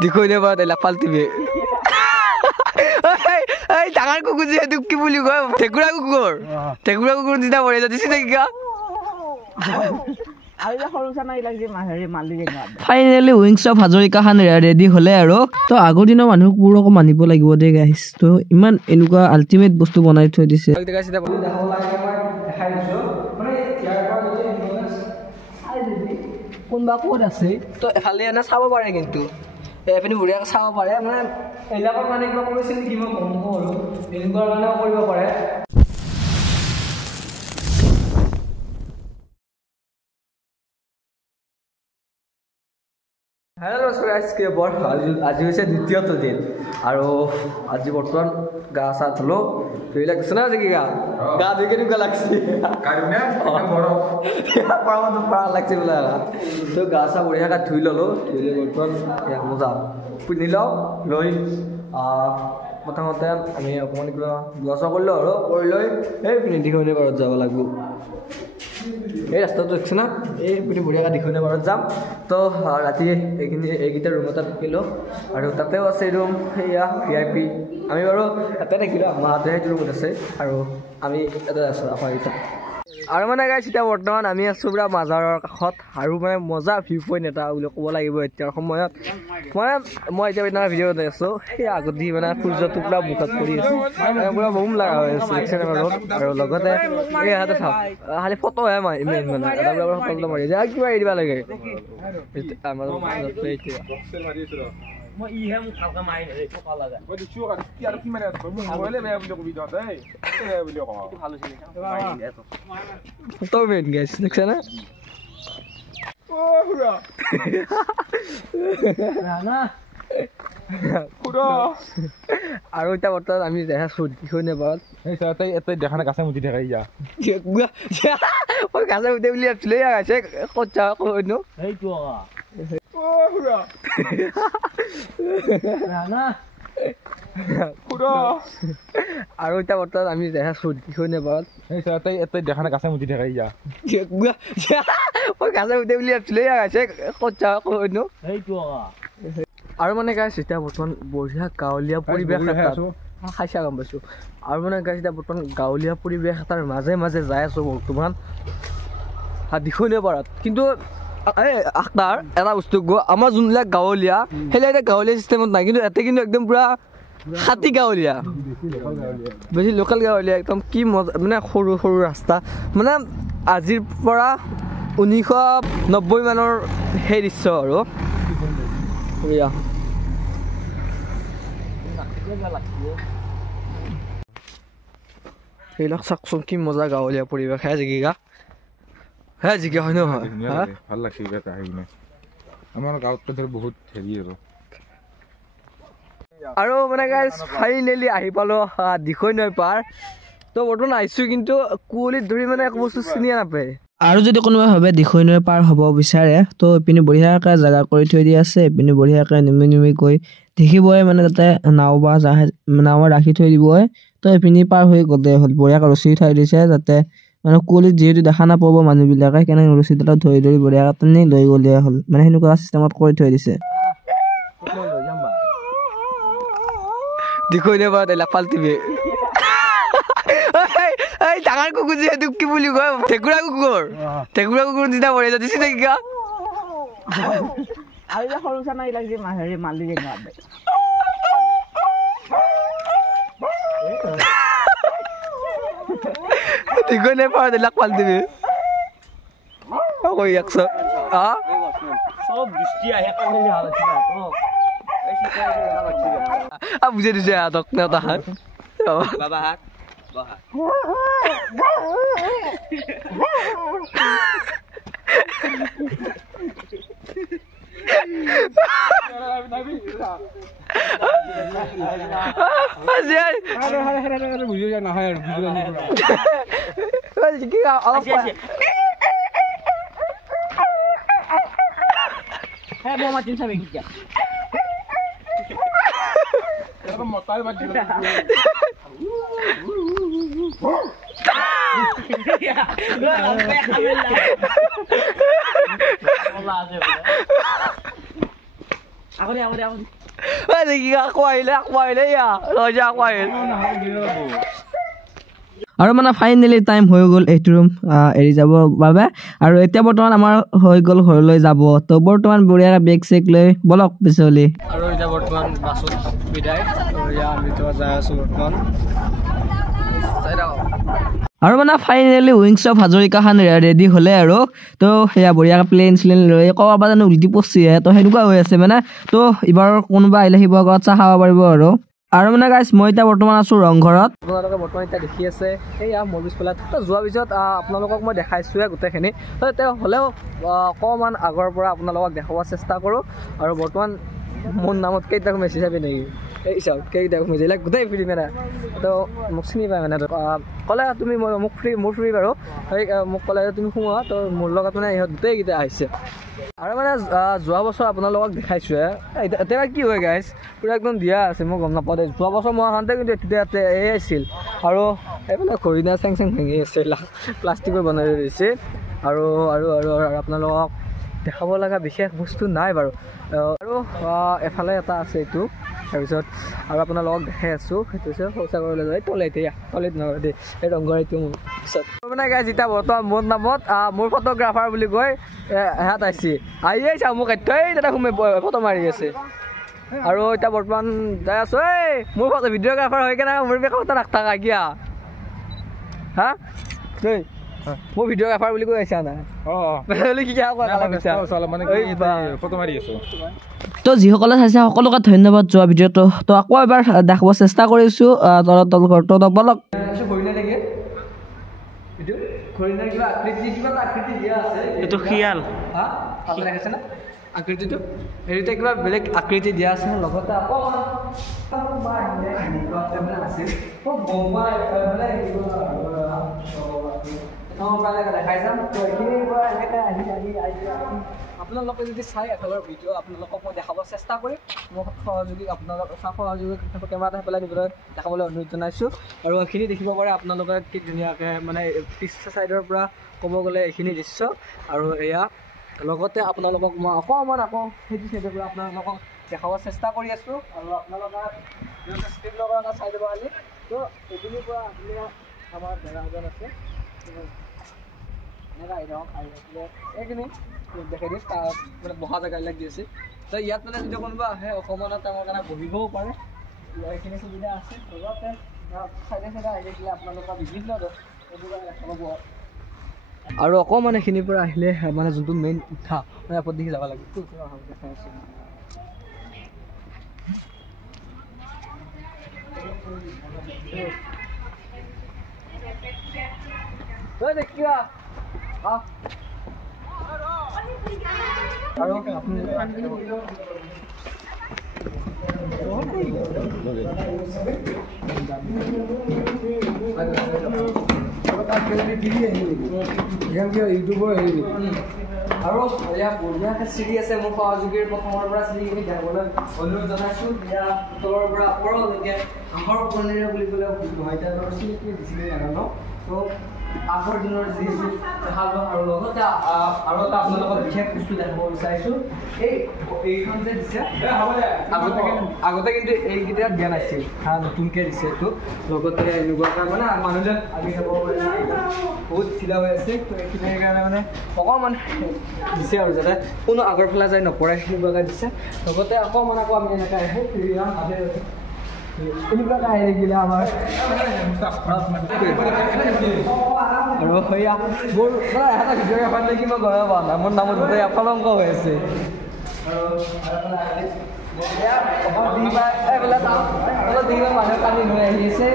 দেখুনে বাদ এলা পাল্টিবে এই ডাঙৰ কুকুৰ যে এইটো কি বুলি কয় ঠেকুৰা কুকুৰ দিনা পৰে দিছি নেকি finally wings of Hazarika Khan ready হলে আৰু তো আগৰ দিনৰ মানুহবোৰকো মানিব লাগিব দে গাইছ তো ইমান এনেকুৱা আল্টিমেট বস্তু বনাই থৈ দিছে কোনবা ক'ত আছে তো এফালে এনে চাব পাৰে কিন্তু এপিনি বঢ়িয়াকৈ চাব পাৰে মানে এইবিলাকৰ কাৰণে কিবা কৰিছিল নেকি মই গম নাপাওঁ আৰু এনেকুৱা কাৰণেও কৰিব পাৰে हेलो गाइस के बर आज হৈছে দ্বিতীয়টো দিন আৰু আজি বৰ্তমান গা সা ধলো কইলা কিছু না কি গা দেখে নিকা লাগছে কারণে বড় পাওয়া পাওয়া লাগছে বলা তো গা সা বঢ়িয়া কা ধুই ললো ধুইলে বৰ্তমান এক মজা পিনিলো লৈ প্ৰথমতে আমি অকমান কিবা ব্লছ কৰিলো আৰু কৰি লৈ এই পিনি দিখনে বাৰত যাব লাগিব এই ৰাস্তাটো দেখছ না এই পিনি বঢ়িয়া দিখনে বাৰত যাম তো ৰাতি এইগিটা ৰুম এটা থাকিলো আৰু তাতেও আছে ৰুম সেয়া ভিআইপি আমি বাৰু তাতে থাকিলো আমাতে সেইটো ৰুমত আছে আৰু আমি তাতে আছো আপাইটা আৰু মানে গাইছ এতিয়া বৰ্তমান আমি আছো পুৰা মাজাৰৰ কাষত আৰু মানে মজা ভিউ পইণ্ট এটা বুলি ক'ব লাগিব এতিয়াৰ সময়ত মানে মই এতিয়া এটা ভিডিঅ' বনাই আছো সেই আগতে মানে সূৰ্যটো পুৰা মুখত পৰি আছে পুৰা বম লগা হৈ আছে আৰু লগতে এই হাতে চাওক খালি ফটোহে মই ইমেজ মানে এটা পুৰা ফটো মাৰি যায় কিবা এৰি দিবা লাগে আমাৰ মই ইহে মোক ভালকে মাৰি ৰে ফটো লাগা মই দিছো কি আৰু কি মাৰি আছে মই মোবাইলে বেয়া বুলি কবি দতে এই বুলি কও ভালো ছিল ফটো মেন গাইছ দেখছ না ও হুরা না পুরো আৰু এটা বৰ্তমান আমি দেখা সুধি হয়নে বাত এই সাথে এতে দেখা না কাছে মুতি দেখাই যা ওই কাছে মুতি বুলি আপলে আছে কচ্চা কইনো এইটো ও হুরা না পুরো আৰু এটা বৰ্তমান আমি দেখা সুধি হয়নে বাত এই সাথে এতে দেখা না কাছে মুতি দেখাই যা ওই কাছে মুতি বুলি আপলে আছে কচ্চা কইনো এইটো আৰু মানে গাইছ এটা বৰ্তমান বঢ়িয়া গাঁৱলীয়া পৰিৱেশ এটা খাইছা গম পাইছো আৰু মানে গাইছ এটা বৰ্তমান গাঁৱলীয়া পৰিৱেশ এটাৰ মাজে মাজে যাই আছো বৰ্তমান দিখনে পাৰাত কিন্তু আখতাৰ এটা বস্তু আমাৰ যোনবিলাক গাঁৱলীয়া সেইবিলাক এটা গাঁৱলীয়া চিষ্টেমত নাই কিন্তু এতে কিন্তু একদম পুৰা হাতী গাঁৱলীয়া বেছি লোকেল গাঁৱলীয়া একদম কি মজা মানে সৰু সৰু ৰাস্তা মানে আজিৰ পৰা 1990 মানৰ সেই দৃশ্য আৰু এইবিলাক চাকচোন কি মজা গাঁৱলীয়া পৰিৱেশ হে জিগা হয় নহয় ভাল লাগছে আমাৰ গাঁৱত বহুত হেৰি আৰু মানে গাইছ ফাইনেলি আহি পালো দিখৈ নৈ পাৰ তো বৰ্তমান আহিছো কিন্তু কুঁৱলীত ধৰি মানে একো বস্তু চিনিয়ে নাপায় আৰু যদি কোনোবাই ভাবে দিখৈ নৈ পাৰ হ'ব বিচাৰে তো ইপিনে বঢ়িয়াকৈ জাগা কৰি থৈ দি আছে ইপিনে বঢ়িয়াকৈ নিমি গৈ দেখিবই মানে তাতে নাও বা জাহাজ নাও ৰাখি থৈ দিবই তো ইপিনে পাৰ হৈ গ'লে হ'ল বঢ়িয়াকৈ ৰছী উঠাই দিছে যাতে মানে কুঁৱলীত যিহেতু দেখা নাপাব মানুহবিলাকে কেনেকৈ ৰছীডালত ধৰি বঢ়িয়াকৈ টানি লৈ গ'লে হ'ল মানে সেনেকুৱা চিষ্টেমত কৰি থৈ দিছে দিখৈ নৈ পাৰত এলা পাল্টিবে এই ডাঙৰ কুকুৰ যে এইটো কি বুলি কয় ঠেকুৰা কুকুৰ দিনা পৰে দিছি নেকি আৰু যে সৰু চানা লাগি হেৰি মালি যে গাবে দিখৈ নৈ পাৰত এলা পাল্টিবে কই একশ সব দৃষ্টি আহে কানে হাল আছে তো এই শিকায় বাচ্চা বুঝে দিছে আদক না তাহার বাবা হাত বাবা বুঝে না হয় কি হ্যাঁ মামা চিন সাবে কি এটা মোটাই বাদ দিল আৰু মানে ফাইনেলি টাইম হৈ গ'ল এইটো ৰুম এৰি যাব বাবে আৰু এতিয়া বৰ্তমান আমাৰ হৈ গ'ল ঘৰলৈ যাব তো বৰ্তমান বঢ়িয়াকৈ বেগ চেক লৈ বলক পিছলি আৰু এতিয়া বৰ্তমান বাছত বিদায় আমি তো যাই আছো বৰ্তমান আৰু মানে ফাইনেলি উইংছ অফ হাজৰিকাখন ৰেডি হ'লে আৰু তো সেয়া বঢ়িয়াকৈ প্লেন চিলেন লৈ ক'ৰবাত জানো উল্টি পচিহে তো সেনেকুৱা হৈ আছে মানে তো এইবাৰ কোনোবা আহিলে শিৱসাগৰত চাহ খাব পাৰিব আৰু মানে গাইছ মই এতিয়া বৰ্তমান আছোঁ ৰংঘৰত আপোনালোকে বৰ্তমান এতিয়া দেখি আছে সেয়া মোৰ পিছফালে তো যোৱাৰ পিছত আপোনালোকক মই দেখাইছোঁহে গোটেইখিনি তো তেওঁ হ'লেও অকণমান আগৰ পৰা আপোনালোকক দেখাব চেষ্টা কৰোঁ আৰু বৰ্তমান মোৰ নামত কেইটাক মেছেজ চাবি নেকি এই চাওক কেইটাক মেছেজ এইবিলাক গোটেই ফ্ৰী মানে তো মোক চিনি পায় মানে ক'লে তুমি মোক মোৰ ফ্ৰী বাৰু সেই মোক ক'লে তুমি সোমোৱা তো মোৰ লগত মানে ইহঁত গোটেইকেইটা আহিছে আৰু মানে যোৱা বছৰ আপোনালোকক দেখাইছোঁহে এতিয়া কি হয় গাইছ পুৰা একদম দিয়া আছে মই গম নাপাওঁ দেই যোৱা বছৰ মই আহোঁতে কিন্তু তেতিয়া এই আছিল আৰু এইফালে ঘড়ীনা চেং চেং ভাঙি আছে প্লাষ্টিকৰ বনাই দিছে আৰু আৰু আৰু আপোনালোকক দেখাব লগা বিশেষ বস্তু নাই বাৰু আৰু এফালে এটা আছে এইটো তাৰপিছত আৰু আপোনালোকক দেখাই আছোঁ সেইটো হৈছে শৌচাগাৰলৈ যায় তলেত নহয় দেই এই ৰংঘৰ এইটো মোৰ পিছত মানে গাইছ যেতিয়া বৰ্তমান মোৰ নামত মোৰ ফটোগ্ৰাফাৰ বুলি কৈ হেঁত আহিছে আহিয়ে চাওঁ মোক এতিয়াই তাতে সোমাই ফটো মাৰি আছে আৰু এতিয়া বৰ্তমান যাই আছোঁ এই মোৰ ফটো ভিডিঅ'গ্ৰাফাৰ হৈ কেনে মোৰ বেকাৰ ফটো নাথাকা কিয়া হা দেই মোৰ ভিডিঅ'গ্ৰাফাৰ বুলি কৈ আহিছা নাই তো যিসকলে চাইছে সকলোকে ধন্যবাদ যোৱা ভিডিঅ'টো তো আকৌ এবাৰ দেখাব চেষ্টা কৰিছোঁ তল ঘৰটো বলক এইটো শিয়াল আকৃতিটো হেৰিতে কিবা বেলেগ আকৃতি দিয়া আছে লগতে দেখাই যাম তো এইখিনিৰ পৰা এনেকৈ আপোনালোকে যদি চাই এফালৰ ভিডিঅ' আপোনালোকক মই দেখাব চেষ্টা কৰিম মোক সহযোগী আপোনালোকক সহযোগী কেমেৰাত পেলাই দিবলৈ দেখাবলৈ অনুৰোধ জনাইছোঁ আৰু এইখিনি দেখিব পাৰে আপোনালোকে কি ধুনীয়াকৈ মানে পিছ ছাইডৰ পৰা ক'ব গ'লে এইখিনি দৃশ্য আৰু এয়া লগতে আপোনালোকক মই অকণমান আকৌ সেইটো চাইডৰ পৰা আপোনালোকক দেখাব চেষ্টা কৰি আছোঁ আৰু আপোনালোকে স্ক্ৰীন লগাই চাই দিব আনি তো এইখিনিৰ পৰা আপুনি আমাৰ দাদাজন আছে এইখিনি দেখাই দিওঁ মানে বহা জেগাবিলাক দি আছে তো ইয়াত মানে যদি কোনোবা আহে অকণমান তেওঁৰ কাৰণে বহিবও পাৰে এইখিনি সুবিধা আছে লগতে চাইডে চাইডে আহি থাকিলে আপোনালোকৰ বিভিন্ন এইবোৰ দেখা পাব আৰু অকণমান এইখিনিৰ পৰা আহিলে মানে যোনটো মেইন উঠা মানে ওপৰত দেখি যাব লাগে দেখাই আছোঁ দেখিবা আৰু ইউটিউবৰ হেৰি আৰু ইয়াত বঢ়িয়াকৈ চিৰি আছে মোৰ সহযোগীৰ প্ৰথমৰ পৰা চিৰিখিনি দেখাবলৈ অনুৰোধ জনাইছোঁ ইয়াৰ তলৰ পৰা ওপৰলৈকে আহৰ কণীৰে বুলি ক'লে নহয় এতিয়া চিৰিখিনি দিছিলে নাজানো তো আগৰ দিনৰ যি দেখাব আৰু লগতে আৰু এটা আপোনালোকক বিশেষ বস্তু দেখাব বিচাৰিছোঁ এইখন যে দিছে আগতে কিন্তু এইকেইটা দিয়া নাছিল নতুনকৈ দিছে এইটো লগতে এনেকুৱাকৈ মানে মানুহজন আজি খাব বহুত চিধা হৈ আছে তো এইখিনিৰ কাৰণে মানে অকণমান দিছে আৰু যাতে কোনো আগৰ ফালে যাই নপৰে সেনেকুৱাকৈ দিছে লগতে অকণমান আকৌ আমি এনেকৈ আহোঁ এনেকুৱাকৈ আহি থাকিলে আমাৰ আৰু সেয়া মোৰ এটা ভিডিঅ'গ্ৰাফাৰ দেখি মই গম পোৱা নাই মোৰ নামত গোটেই কলংক হৈ আছে মানুহে পানী হৈ আহি আছে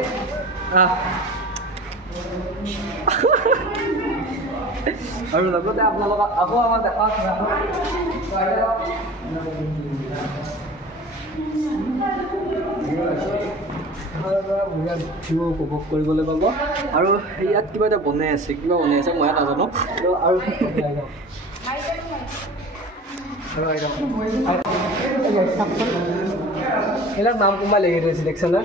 আৰু লগতে আপোনালোকক আকৌ আমাৰ দেখা উপভোগ কৰিবলৈ পাব আৰু ইয়াত কিবা এটা বনাই আছে মই নাজানো আৰু এইবিলাক নাম কোনোবাই লিখি থৈছে দেখিছেনে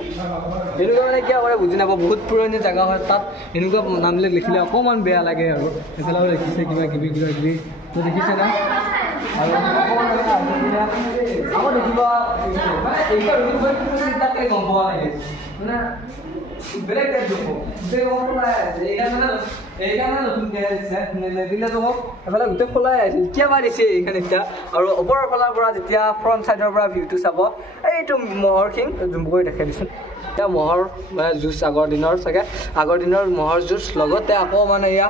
এনেকুৱা মানে কিয় কৰে বুজি নাপাওঁ বহুত পুৰণি জেগা হয় তাত এনেকুৱা নামবিলাক লিখিলে অকণমান বেয়া লাগে আৰু এইফালে লিখিছে কিবা কিবি তো দেখিছেনে দেখিবা মানে এইবাৰ ৰুটি কৰি তাতে গম পোৱা নাই মানে বেলেগ টাইপ দেখো এইকাৰণে নতুনকৈ আহিছে নিদিলে তো মোক এফালে গোটেই খোলাই আহিছিল এতিয়া মাৰিছে এইখন এতিয়া আৰু ওপৰৰ ফালৰ পৰা যেতিয়া ফ্ৰণ্ট ছাইডৰ পৰা ভিউটো চাব এইটো মহৰ শিং জুম কৰি দেখাই দিছোঁ এতিয়া মহৰ মানে জুচ আগৰ দিনৰ মহৰ জুচ লগতে আকৌ মানে এয়া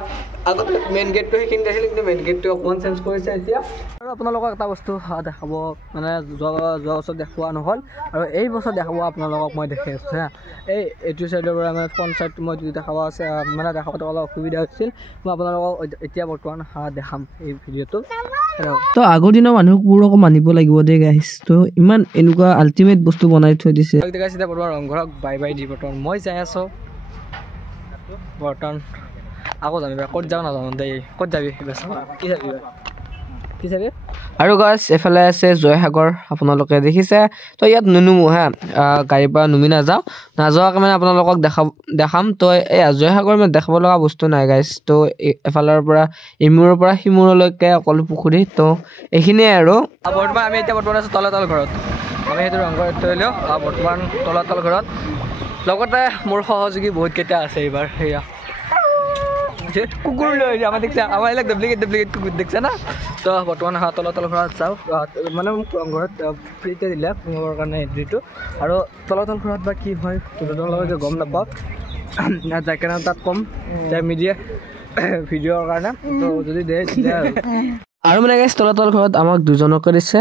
আগতে মেইন গেটটো সেইখিনিত আছিল কিন্তু মেইন গেটটো অকণমান চেঞ্জ কৰিছে এতিয়া আৰু আপোনালোকক এটা বস্তু দেখাব মানে যোৱা বছৰ দেখুওৱা নহ'ল আৰু এই বছৰ দেখাব আপোনালোকক মই দেখি আছোঁ হা এইটো ছাইডৰ পৰা মানে ফ্ৰণ্ট ছাইডটো মই যদি দেখাব আছে মানে দেখাবতো অলপ অসুবিধা হৈছিল মই আপোনালোকক এতিয়া বৰ্তমান দেখাম এই ভিডিঅ'টো তো আগৰ দিনৰ মানুহবোৰকো মানিব লাগিব দেই গাইছ তো ইমান এনেকুৱা আল্টিমেট বস্তু বনাই থৈ দিছে দেখাইছে এতিয়া বৰ্তমান ৰংঘৰক বাই বাই দি বৰ্তমান মই যাই আছোঁ বৰ্তমান আকৌ যাবি ক'ত যাওঁ নাজানো দেই ক'ত যাবি কি চাবি আৰু গাইছ এফালে আছে জয়সাগৰ আপোনালোকে দেখিছে তো ইয়াত নুনুমো হা গাড়ীৰ পৰা নুমি নাযোৱাকৈ মানে আপোনালোকক দেখাম তো এই জয়সাগৰ মানে দেখাব লগা বস্তু নাই গাইছ তো এফালৰ পৰা ইমূৰৰ পৰা সিমূৰলৈকে অকল পুখুৰী তো এইখিনিয়ে আৰু বৰ্তমান আমি এতিয়া বৰ্তমান আছোঁ তলাতল ঘৰত আমি সেইটো ৰংঘৰ থৈলোঁ বৰ্তমান তলাতল ঘৰত লগতে মোৰ সহযোগী বহুতকেইটা আছে এইবাৰ সেয়া কুকুৰ লৈ আমাৰ দেখিছে আমাৰ এইবিলাক ডুপ্লিকেট কুকুৰ দেখিছে না তো বৰ্তমান তলাতল ঘৰত যাওঁ মানে মোক ৰংঘৰত ফ্ৰীতে দিলে সোমাবৰ কাৰণে এণ্ট্ৰিটো আৰু তলাতল ঘৰত বা কি হয় তোমালোকে গম নাপাওঁ যাই কেনে তাত ক'ম যে মিডিয়া ভিডিঅ'ৰ কাৰণে তো যদি দিয়ে তেতিয়া আৰু মানে গাইছ তলাতল ঘৰত আমাক দুজনকে দিছে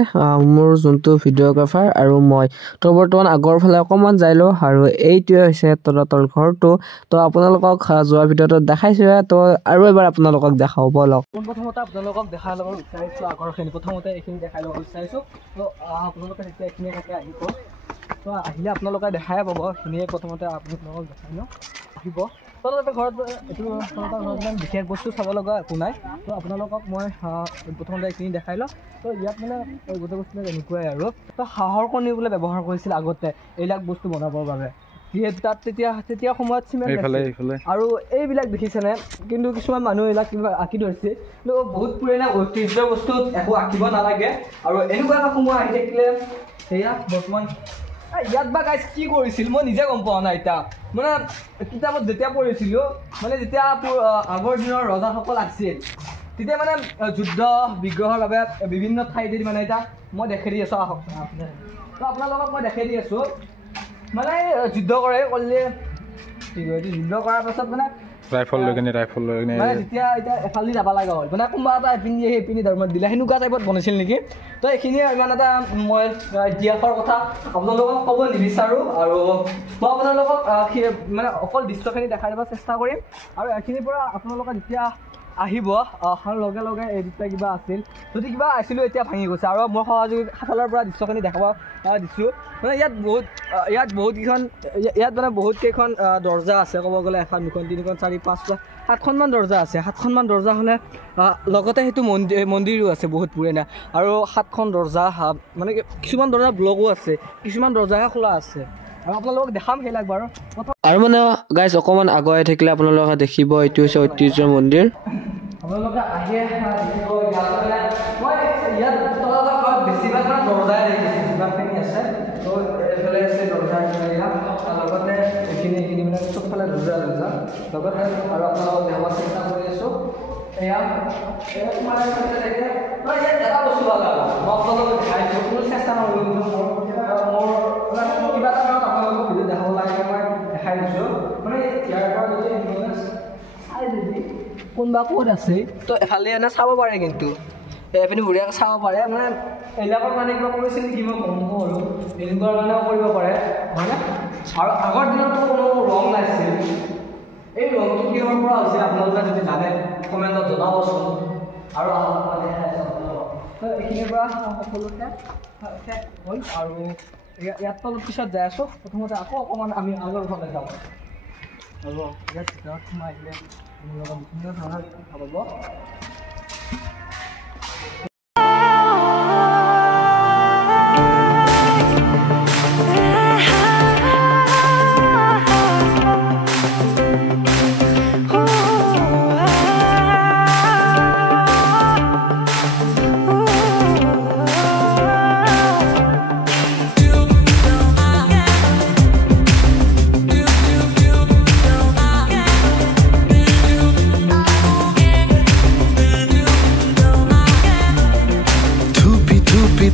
মোৰ যোনটো ভিডিঅ'গ্ৰাফাৰ আৰু মই তো বৰ্তমান আগৰ ফালে অকণমান যাই লওঁ আৰু এইটোৱে হৈছে তলাতল ঘৰটো তো আপোনালোকক যোৱা ভিডিঅ'টো দেখাইছোঁহে তো আৰু এবাৰ আপোনালোকক দেখাব ব'লক প্ৰথমতে আপোনালোকক দেখাই ল'ব বিচাৰিছোঁ আগৰখিনি প্ৰথমতে এইখিনি দেখাই ল'ব বিচাৰিছোঁ তো আপোনালোকে যেতিয়া এইখিনি আহিব তো আহিলে আপোনালোকে দেখাই পাব এইখিনিয়ে প্ৰথমতে আপোনালোকক দেখাই লওঁ আহিব তলাতল ঘৰত এইটো তলাতল ঘৰত ইমান বিশেষ বস্তু চাব লগা একো নাই তো আপোনালোকক মই প্ৰথমতে এইখিনি দেখাই লওঁ তো ইয়াত মানে গোটেই বস্তুবিলাক এনেকুৱাই আৰু তো হাঁহৰ কণী বোলে ব্যৱহাৰ কৰিছিল আগতে এইবিলাক বস্তু বনাবৰ বাবে যিহেতু তাত তেতিয়া সময়ত চিমেণ্ট আৰু এইবিলাক দেখিছেনে কিন্তু কিছুমান মানুহ এইবিলাক কিবা আঁকি ধৰিছে কিন্তু বহুত পুৰণা ঐতিহ্যৰ বস্তুত একো আঁকিব নালাগে আৰু এনেকুৱা এটা সময় আহি থাকিলে সেয়া বৰ্তমান ইয়াত বা গাইছ কি কৰিছিল মই নিজে গম পোৱা নাই এতিয়া মানে কিতাপত যেতিয়া পঢ়িছিলোঁ মানে যেতিয়া আগৰ দিনৰ ৰজাসকল আছিল তেতিয়া মানে যুদ্ধ বিগ্ৰহৰ বাবে বিভিন্ন ঠাইতে মানে এতিয়া মই দেখাই দি আছোঁ আহক তো আপোনালোকক মই দেখাই দি আছোঁ মানে যুদ্ধ কৰিলে কি কয় যুদ্ধ কৰাৰ পাছত মানে ৰাইফল লৈ কিনে মানে যেতিয়া এতিয়া এফালে যাব লগা হ'ল মানে কোনোবা এটা এইপিনি ধৰ্মত দিলে সেনেকুৱা টাইপত বনাইছিল নেকি তো এইখিনিয়ে ইমান এটা মই ইতিহাসৰ কথা আপোনালোকক ক'ব নিবিচাৰোঁ আৰু মই আপোনালোকক মানে অকল দৃশ্যখিনি দেখাই দিব চেষ্টা কৰিম আৰু এইখিনিৰ পৰা আপোনালোকে যেতিয়া আহিব অহাৰ লগে লগে এই দুটা কিবা আছিল যদি কিবা আছিলোঁ এতিয়া ভাঙি গৈছে আৰু মোৰ সহযোগী ফালৰ পৰা দৃশ্যখিনি দেখাব দিছোঁ মানে ইয়াত বহুত কেইখন দৰ্জা আছে ক'ব গ'লে 1 2 3 4 5 7খনমান দৰ্জা আছে 7খনমান দৰ্জা হ'লে লগতে সেইটো মন্দিৰো আছে বহুত পুৰণা আৰু 7খন দৰ্জা মানে কিছুমান দৰ্জা ব্লকো আছে কিছুমান দৰ্জাহে খোলা আছে আৰু আপোনালোকক দেখাম সেইবিলাক বাৰু আৰু মানে গাইছ অকণমান আগুৱাই থাকিলে আপোনালোকে দেখিব এইটো হৈছে ঐতিহ্যৰ মন্দিৰ আপোনালোকে আহি মই ইয়াত তলাতল ঘৰত বেছিভাগ দৰ্জাই দেখিছোঁ যিমানখিনি আছে তো এইফালে আছে দৰ্জা লগতে এইখিনি মানে চবফালে দৰ্জা লগতে আৰু আপোনালোকক দেখাব চেষ্টা কৰি আছোঁ ইয়াত এটা বস্তু ভাল মই আপোনালোকক দেখাইছোঁ কোনো চেষ্টা নকৰিলোঁ মোৰ কিবা এটা আপোনালোকক ভিডিঅ' দেখাব লাগে মই দেখাই দিছোঁ মানে ইয়াৰ পৰা যদি চাই যদি কোনোবা ক'ত আছে তো এফালে এনে চাব পাৰে কিন্তু এপিনি বঢ়িয়াকৈ চাব পাৰে মানে এইবিলাকৰ কাৰণে কিবা কৰিছিল নেকি মই গম পালোঁ এনেকুৱাৰ কাৰণেও কৰিব পাৰে হয়নে আৰু আগৰ দিনততো কোনো ৰং নাছিল এই ৰংটো কিহৰ পৰা হৈছে আপোনালোকে যদি জানে কমেণ্টত জনাবচোন আৰু তো এইখিনিৰ পৰা সকলোতে হ'ল আৰু ইয়াত তলত পিছত যাই আছোঁ প্ৰথমতে আকৌ অকণমান আমি আগৰ ফালে যাওঁ আৰু ইয়াত ভিতৰত সোমাই আহিলে আপোনালোকৰ বিভিন্ন ধৰণৰ দেখা পাব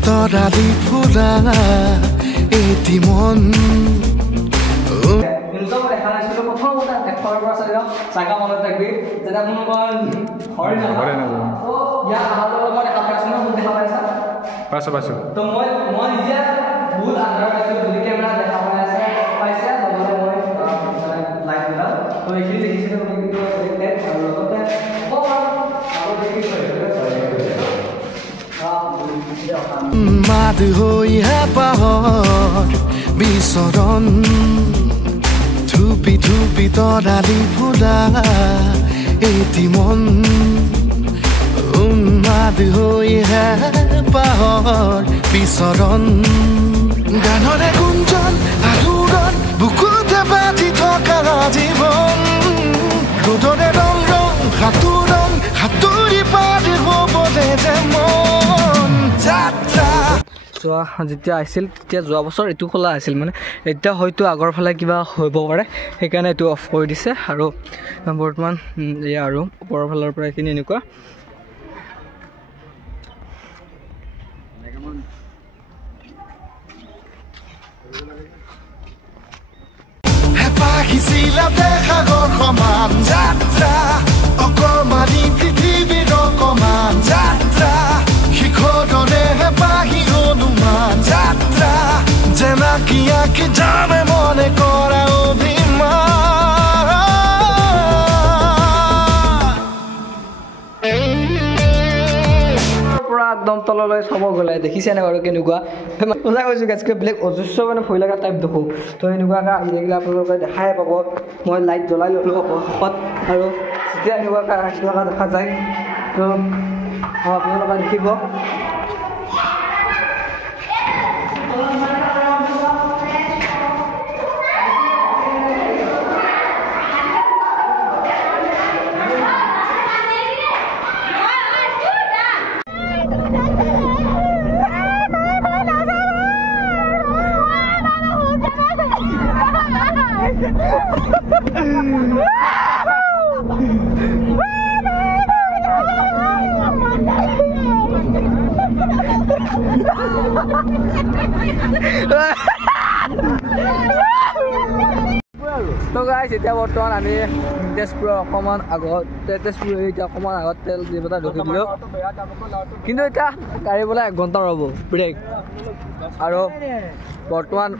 তৰালি ফুলা এটি মন দেখা নাছিলো প্ৰথমতে এশৰ পৰা চাগা মনত থাকবি যেতিয়া কোনো হৰি ইয়াত আহাৰ লগত দেখা পাইছো ন মোক দেখা পাইছা তো মই নিজে বহুত আন্ধাৰ পাইছিলো যদি কেমেৰা দেখা পাইছে লগতে মই লাইট দিলাম তো এইখিনি দেখিছিলো মই কিন্তু আৰু লগতে আৰু দেখিছো মাত হৈ হেঁপাহৰ বিচৰণ ধুপি ধুপি তৰালি ফুলা এটি মন উন্মাদ হৈ হেঁপাহৰ বিচৰণ গানৰে গুঞ্জন আলোড়ন বুকুতে বাজি থকা জীৱন ৰ'দৰে ৰং ৰং সাঁতুৰি পাৰি হ'বলে যে মন যাত্ৰা চোৱা যেতিয়া আহিছিল তেতিয়া যোৱা বছৰ এইটো খোলা আছিল মানে এতিয়া হয়তো আগৰ ফালে কিবা হ'ব পাৰে সেইকাৰণে এইটো অফ কৰি দিছে আৰু বৰ্তমান এয়া আৰু ওপৰৰ ফালৰ পৰা এইখিনি এনেকুৱা হেঁপাহিছিলা সাগৰ সমান যাত্ৰা অকমানি পৃথিৱীৰ অকমান যাত্ৰা শিখৰৰে হেঁপাহি অনুমান যাত্ৰা জেনাকি আঁকি জানে মনে কৰা অভিমান পৰা একদম তললৈ চাব গ'লে দেখিছেনে বাৰু কেনেকুৱা সঁচা কৈছোঁ গাছকৈ বেলেগ অজস্ৰ মানে ভয় লগা টাইপ দেখোঁ তো এনেকুৱাকৈ আহি থাকিলে আপোনালোকে দেখাই পাব মই লাইট জ্বলাই ল'লোঁ কাষত আৰু যেতিয়া এনেকুৱাকৈ আহি থকা দেখা যায় তো আপোনালোকে দেখিব তো গাইছ এতিয়া বৰ্তমান আমি তেজপুৰৰ অকণমান আগত এতিয়া অকণমান আগত তেল দি পেলাই ৰখি দিলোঁ কিন্তু এতিয়া গাড়ী বোলে 1 ঘণ্টা ৰ'ব ব্ৰেক আৰু বৰ্তমান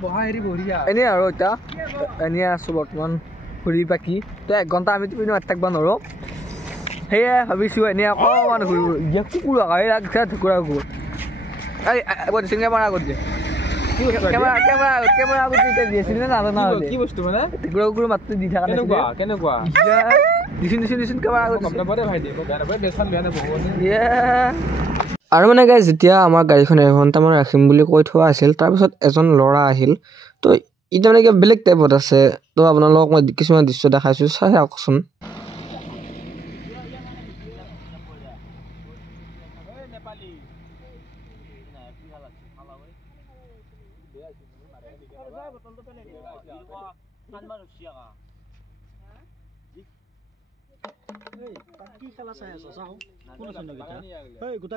এনেই আৰু এতিয়া এনেই আছোঁ বৰ্তমান ঘূৰি পাকি তো 1 ঘণ্টা আমি তুমি থাকিব নোৱাৰোঁ সেয়ে ভাবিছোঁ এনেই অকণমান ঘূৰিব কুকুৰ এই ঢুকুৰা কুকুৰ আগত চিঙা মাৰা আগত দিয়ে কেমেৰা আগত দিছিল নে নাজানা কি বস্তু মানে ঢুকুৰা কুকুৰ মাতটো দি থকা কেনেকুৱা দিছোন কেমেৰা আগত আৰু মানে গাইজ যেতিয়া আমাৰ গাড়ীখন 1 ঘণ্টামান ৰাখিম বুলি কৈ থোৱা আছিল তাৰপিছত এজন ল'ৰা আহিল তো এতিয়া মানে কিবা বেলেগ টাইপত আছে তো আপোনালোকক মই কিছুমান দৃশ্য দেখাইছোঁ চাই আহকচোন কি খেলা চাই আছ চাওঁ কোন আছে নগিতা